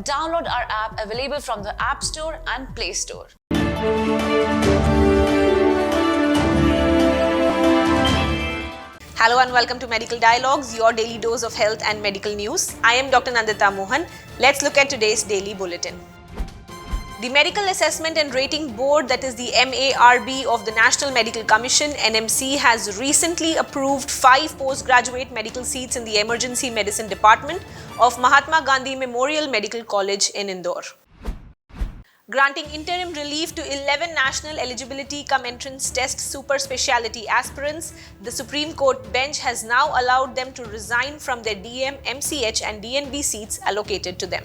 Download our app available from the App Store and Play Store. Hello and welcome to Medical Dialogues, your daily dose of health and medical news. I am Dr. Nandita Mohan. Let's look at today's daily bulletin. The Medical Assessment and Rating Board, that is the MARB of the National Medical Commission, NMC, has recently approved 5 postgraduate medical seats in the Emergency Medicine Department of Mahatma Gandhi Memorial Medical College in Indore. Granting interim relief to 11 national eligibility entrance test super speciality aspirants, the Supreme Court bench has now allowed them to resign from their DM, MCH and DNB seats allocated to them.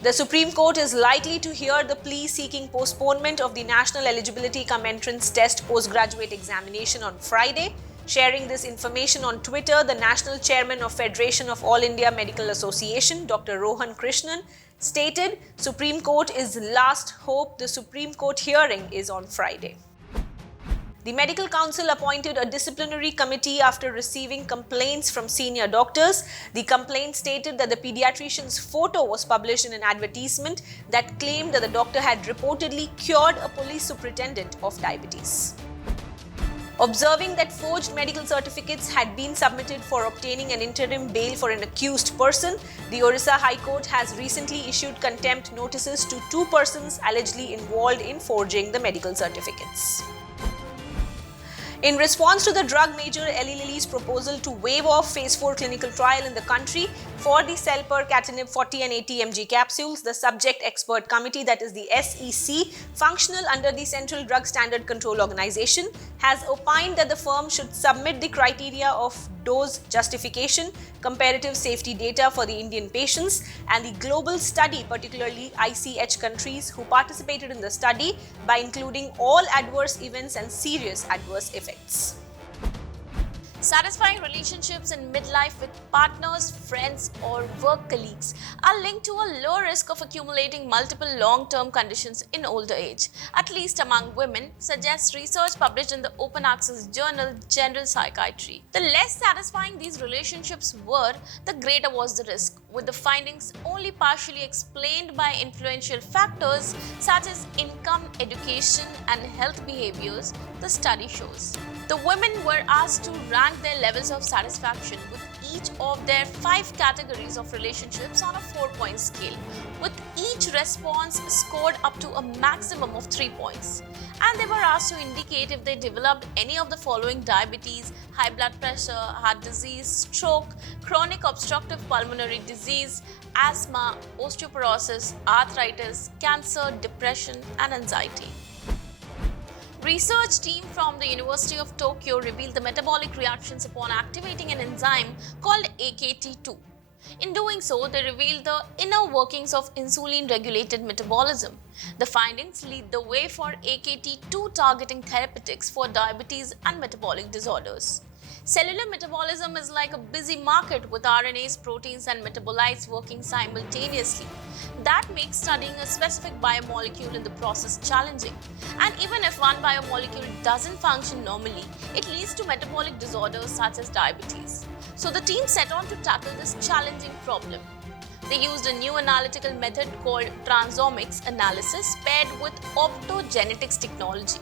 The Supreme Court is likely to hear the plea seeking postponement of the National Eligibility Entrance Test postgraduate examination on Friday. Sharing this information on Twitter, the National Chairman of Federation of All India Medical Association, Dr. Rohan Krishnan, stated, "Supreme Court is last hope. The Supreme Court hearing is on Friday." The Medical Council appointed a disciplinary committee after receiving complaints from senior doctors. The complaint stated that the pediatrician's photo was published in an advertisement that claimed that the doctor had reportedly cured a police superintendent of diabetes. Observing that forged medical certificates had been submitted for obtaining an interim bail for an accused person, the Orissa High Court has recently issued contempt notices to 2 persons allegedly involved in forging the medical certificates. In response to the drug major Eli Lilly's proposal to waive off phase 4 clinical trial in the country for the selpercatinib 40 and 80 mg capsules, the subject expert committee, that is the SEC, functional under the Central Drug Standard Control Organization, has opined that the firm should submit the criteria of dose justification, comparative safety data for the Indian patients and the global study, particularly ICH countries who participated in the study, by including all adverse events and serious adverse effects. Satisfying relationships in midlife with partners, friends, or work colleagues are linked to a low risk of accumulating multiple long-term conditions in older age, at least among women, suggests research published in the open access journal General Psychiatry. The less satisfying these relationships were, the greater was the risk, with the findings only partially explained by influential factors such as income, education, and health behaviors, the study shows. The women were asked to rank their levels of satisfaction with each of their 5 categories of relationships on a 4-point scale, with each response scored up to a maximum of 3 points. And they were asked to indicate if they developed any of the following: diabetes, high blood pressure, heart disease, stroke, chronic obstructive pulmonary disease, asthma, osteoporosis, arthritis, cancer, depression, and anxiety. Research team from the University of Tokyo revealed the metabolic reactions upon activating an enzyme called AKT2. In doing so, they revealed the inner workings of insulin-regulated metabolism. The findings lead the way for AKT2 targeting therapeutics for diabetes and metabolic disorders. Cellular metabolism is like a busy market with RNAs, proteins, and metabolites working simultaneously. That makes studying a specific biomolecule in the process challenging. And even if one biomolecule doesn't function normally, it leads to metabolic disorders such as diabetes. So the team set on to tackle this challenging problem. They used a new analytical method called transomics analysis paired with optogenetics technology.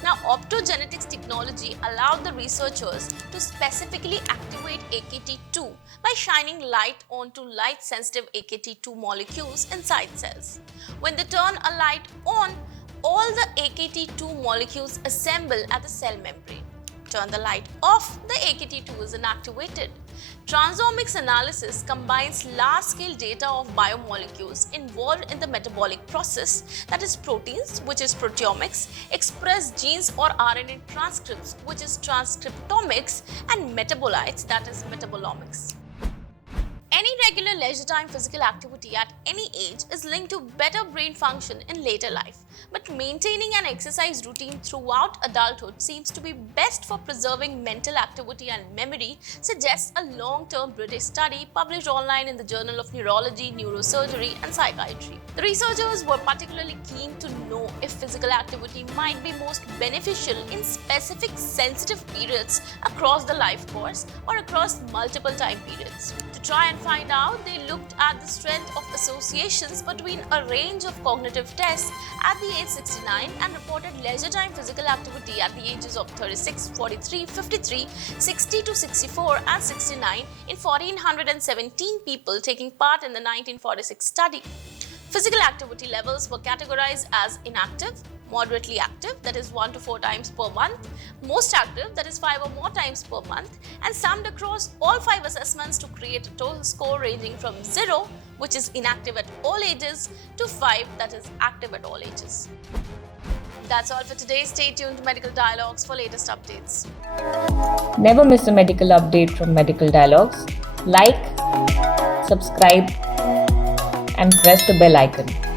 Now, optogenetics technology allowed the researchers to specifically activate AKT2 by shining light onto light-sensitive AKT2 molecules inside cells. When they turn a light on, all the AKT2 molecules assemble at the cell membrane. Turn the light off, the AKT2 is inactivated. Transomics analysis combines large-scale data of biomolecules involved in the metabolic process, that is proteins, which is proteomics, express genes or RNA transcripts, which is transcriptomics, and metabolites, that is metabolomics. Any regular leisure time physical activity at any age is linked to better brain function in later life, but maintaining an exercise routine throughout adulthood seems to be best for preserving mental activity and memory, suggests a long-term British study published online in the Journal of Neurology, Neurosurgery and Psychiatry. The researchers were particularly keen to know if physical activity might be most beneficial in specific sensitive periods across the life course or across multiple time periods. To try and find out, they looked at the strength of associations between a range of cognitive tests at the age 69 and reported leisure time physical activity at the ages of 36, 43, 53, 60 to 64 and 69 in 1,417 people taking part in the 1946 study. Physical activity levels were categorized as inactive, moderately active, that is 1 to 4 times per month, most active, that is 5 or more times per month, and summed across all 5 assessments to create a total score ranging from 0, which is inactive at all ages, to 5, that is active at all ages. That's all for today. Stay tuned to Medical Dialogues for latest updates. Never miss a medical update from Medical Dialogues. Like, subscribe, and press the bell icon.